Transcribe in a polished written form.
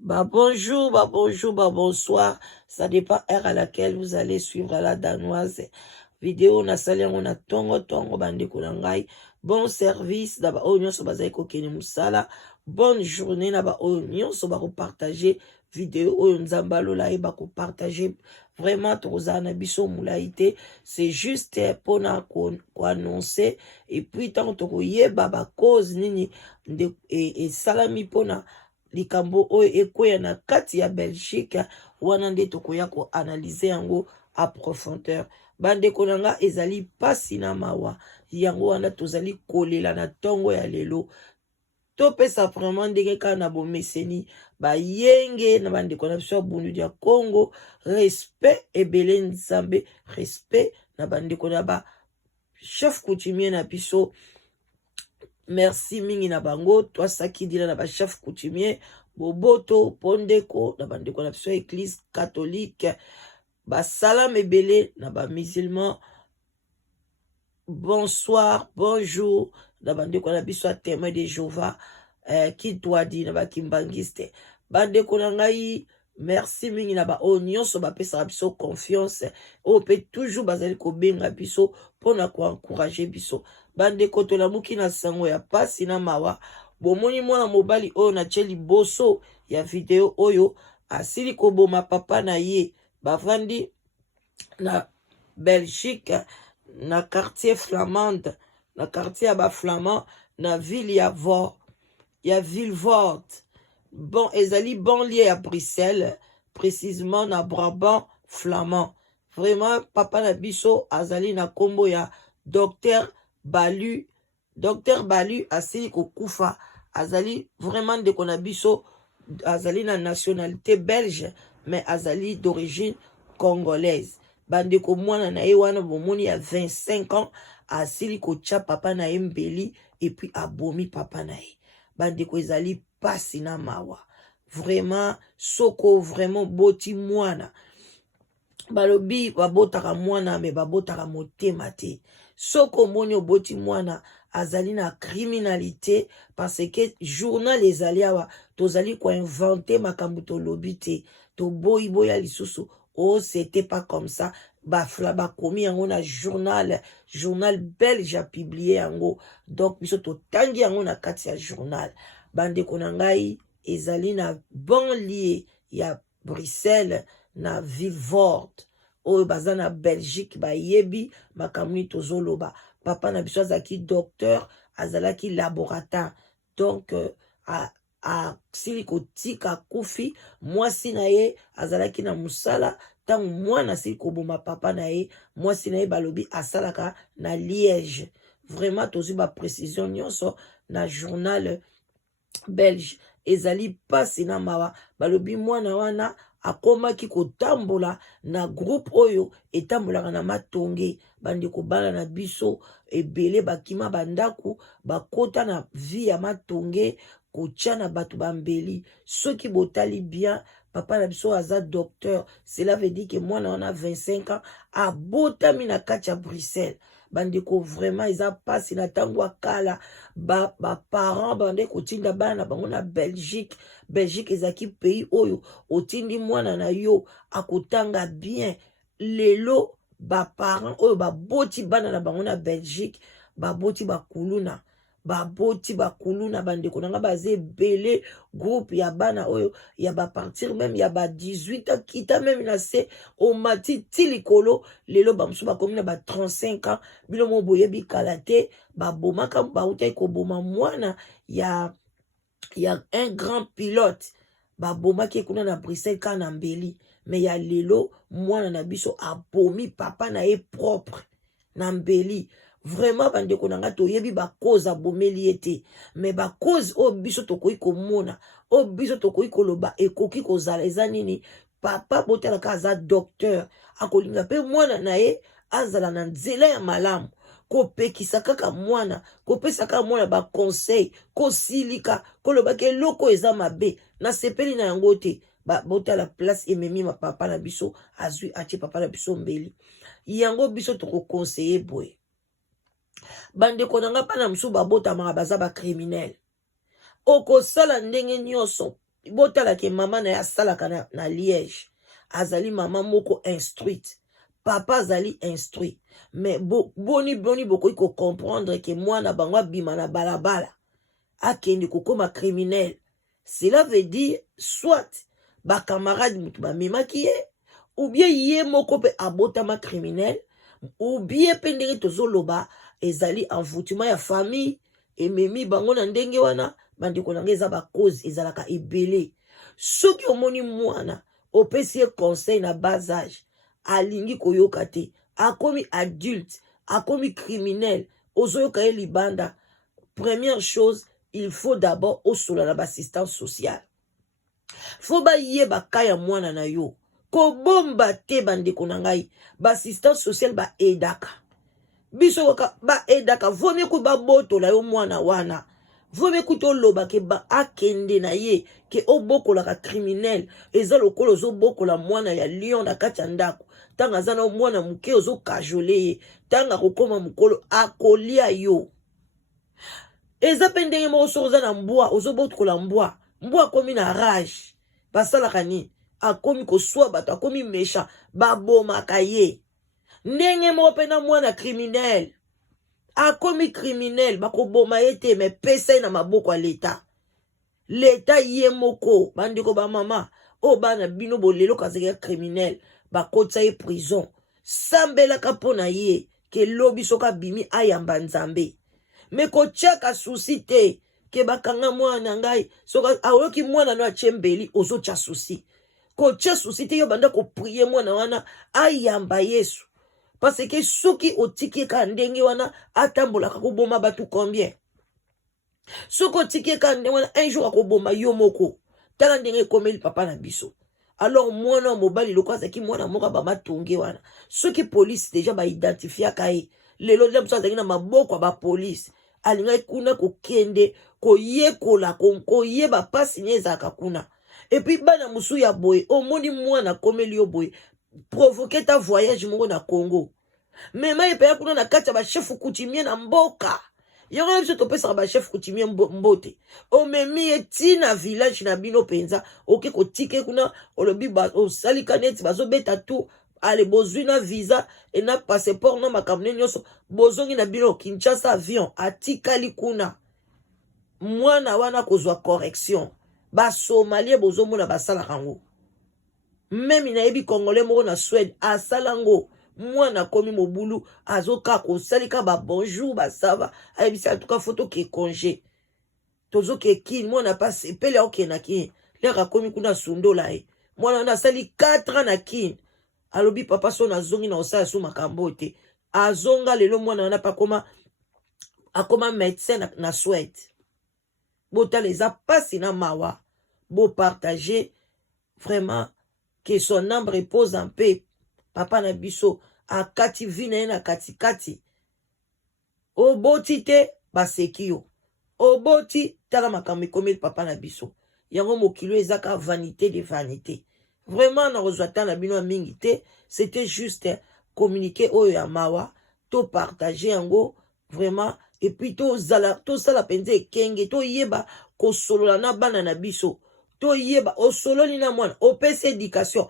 Bonjour, bonsoir. Ça dépend heure à laquelle vous allez suivre la danoise. Vidéo na sali yango na tongo bandeko na ngai. Bon service na ba oyo nyonso bazali kokende musala. Bonne journée na ba oyo nyonso ba ko partager vidéo oyo nzambe alola ye ba ko partager. Vraiment toza na biso mulaite. C'est juste pour na ko annoncer et puis tant to ko yeba ba cause nini de et salami pona likambo oyo ekoya na kati ya Belgique wana nde tokoya ko analyser yango a profondeur. Bandeko na nga ezali pasi na mawa yango wana tozali kolela na tongo ya lelo topesa vraiment ndenge kaka na bomeseni bayenge na bandeko na biso ya bundu ya Congo. Respect ebele nzambe, respect na bandeko na ba chef coutumier na biso. Merci mingi na bango twasaki dila na ba chef coutumier boboto pondeko na bandeko na biso église catholique ba salam ebele na ba musulman. Bonsoir, bonjour na bandeko na biso témoin de Jéhovah qui doit dire na ba kimbangiste bandeko na ngai. Merci mingi na ba o nyonso ba pesa biso confiance o pe toujours bazali ko benga biso pona ko encourager biso. Bandeko to na muki na sango ya pasi na mawa bomoni mwana mobali oyo na cheli boso ya video oyo asili ko boma papa na ye bavandi na Belgique na quartier flamande na quartier ya ba flamand na ville ya Vilvoorde. Bon, ezali banlieue à Bruxelles, précisément na Brabant flamand. Vraiment, papa na biso azali na kombo ya Docteur Balu. Docteur Balu asili kokufa. Azali vraiment de kona biso azali na nationalité belge, mais azali d'origine congolaise. Bande ko mwana na ye wana bomoni ya 25 ans asili kocha papa na ye mbeli et puis abomi papa na ye. Bande ko ezali pasi na mawa. Vraiment soko vraiment boti mwana balobi babotaka mwana me babotaka motema te. Soko moni oboti mwana azali na criminalité parce que journal ezali awa tozali ko inventer makambo to lobi te to boyi boya lisusu. Oh, c'était pas comme ça. Ba komi yango na journal belge a publié yango. Donc biso to tangi yango na kati ya journal. Bande konangai ezali na banlieue ya Bruxelles na Vilvoorde oyo baza na Belgique bayebi makamuni tozoloba. Papa na biso azalaki docteur azalaki laboratoire. Donc a sili kotika kufi mwasi na ye azalaki na musala tangu mwana sili koboma papa na ye mwasi na ye balobi asalaka na Liège. Vraiment tozi ba précision nyonso na journal belge. Ezali pasi na mawa balobi mwana wana akomaki kotambola na groupe oyo etambolaka na matonge. Bandi kobala na biso ebele bakima bandaku bakota na vie ya matonge kotia na batu bambeli. Soki botali bien papa na biso aza docteur, cela veut dire que mwana wana 25 ans abotami na kati ya Bruxelles. Bandeko vraiment eza pasi na tango akala ba parents bande kotinda bana bango na Belgique ezaki pays oyo otindi mwana na yo akotanga bien. Lelo ba parents oyo baboti bana na bango na Belgique baboti bakuluna bandeko nanga baze belé groupe ya bana oyo ya ba partir même ya ba 18 ans kita même na se o mati tilikolo lelo bamusu bakomi na ba 35 ans bino mo boyebi kalate babomaka bautai ko boma mwana ya un grand pilote babomaki kuna na Bruxelles kana mbeli. Mais ya lelo mwana na biso abomi papa na ye propre na mbeli. Vraiment bandeko nanga toyebi ba cause abomeli ete mais ba cause o biso tokoyi komona o biso tokoyi koloba ekoki kozala eza nini. Papa botala ka aza docteur akolinga pe mwana na ye azala na nzela ya malamu kopekisa kaka mwana kopesa kaka mwana ba conseil kosilika koloba ke loko eza mabe na sepeli na yango te. Botala place ememi ma papa na biso azui atie papa na biso mbeli yango biso toko conseiller boy. Bandeko nanga pana musu babota manga baza ba criminel okosala ndenge nyonso botala ke mama na yasalaka na Liège azali mama moko instruite, papa azali instruit, mais boni bokoki ko comprendre ke mwana bango abima na balabala akende kokoma criminel. Cela veut dire soit ba camarade mutu ba memaki ye, ou bien ye moko pe abotama criminel, ou bien pe ndenge tozoloba ezali envoûtement ya famille ememi bango na ndenge wana bandeko na ngai eza ba cause ezalaka ebele. Soki omoni mwana opesi ye conseil na bas âge alingi koyoka te, akomi adulte, akomi criminel, ozoyoka ye libanda, première chose, il faut d'abord osola na assistance sociale. Faut ba yeba kaya mwana na yo. Ko bomba te bandeko na ngai, ba assistance sociale ba edaka. Biso ba edaka, vome ku ba boto la yo mwana wana. Vome ku to loba ke ba akende na ye, ke obokola ka criminel, eza lokolo zo bokola mwana ya lion na kati ya ndako. Tanga zana mwana muke ozo kajole ye, tanga kokoma mukolo akolia yo. Eza pendenge mo osoza na mbwa, ozobokola mbwa. Mbwa komi na rage. Basalaka nini? Akomi koswa bato, akomi méchant, babomaka ye. Ndenge mo pena mwana criminel. Akomi criminel, bakoboma ye te, me pesa ye na maboko ya leta. Leta ye moko, bandiko ba mama, o bana bino bolelo kazeka criminel, bakotsa ye prison. Sambelaka pona ye, ke lobi soka bimi ayamba nzambe. Me kochaka susi te, ke bakanga mwana ngai, soka awoki mwana no achembeli, ozo cha susi. Kocha susi te yo banda ko priye mwana wana, ayamba Yesu. Parce que soki otiki ka ndenge wana, atambola kakoboma batu combien? Soko otiki ka ndenge wana, un jour akoboma yo moko. Tala ndenge komeli papa na biso. Alors mwana mobali loko azaki mwana moka ba matonge wana. Soki police déjà ba identifier kae. Lelo dem so azaki na maboko ba police. Alinga kuna kokende koyekola koyeba pasi nyezaka kuna. Et puis bana musu ya boy omoni mwana komeli yo boy provoquer ta voyage moko na Congo. Mema yepe kuna na kati ba chef coutumier na mboka. Yonga biso topesa ba chef coutumier mbote. Omemi etina village na bino penza oke kotike kuna olobi ba osali kaneti bazo beta tout. Ale bozwi na visa et na passeport na makamne nyoso bozongi na bino Kinshasa avion atikali kuna mwana wana kozwa correction ba Somalie bozomona basala kango même inayebi congolais moko na Suède asalango mwana komi mobulu azoka kosalika ba bonjour ba sava ayebisa en tout cas photo ke congé tozo ke kin mwana passe pele okena ki leka komi kuna sundola e mwana na sali 4 ans na kin. Alobi papa so na zongi na osaya so makambo te. Azonga lelo mwana wana pa akoma médecin na Suède. Bota les apasi na mawa. Bo partager vraiment que son âme repose en paix. Papa na biso akati vina na kati. Oboti te baseki yo. Oboti tala makambo komeli papa na biso. Yango mokilo ezaka vanité de vanité. Vraiment, na rejoitant la bino mingi te, c'était juste communiquer au yamawa, to partager ango, vraiment, et puis to sala penze kenge, to yeba ko solo na bana na biso, to yeba o solo ni na mwana, o pese éducation,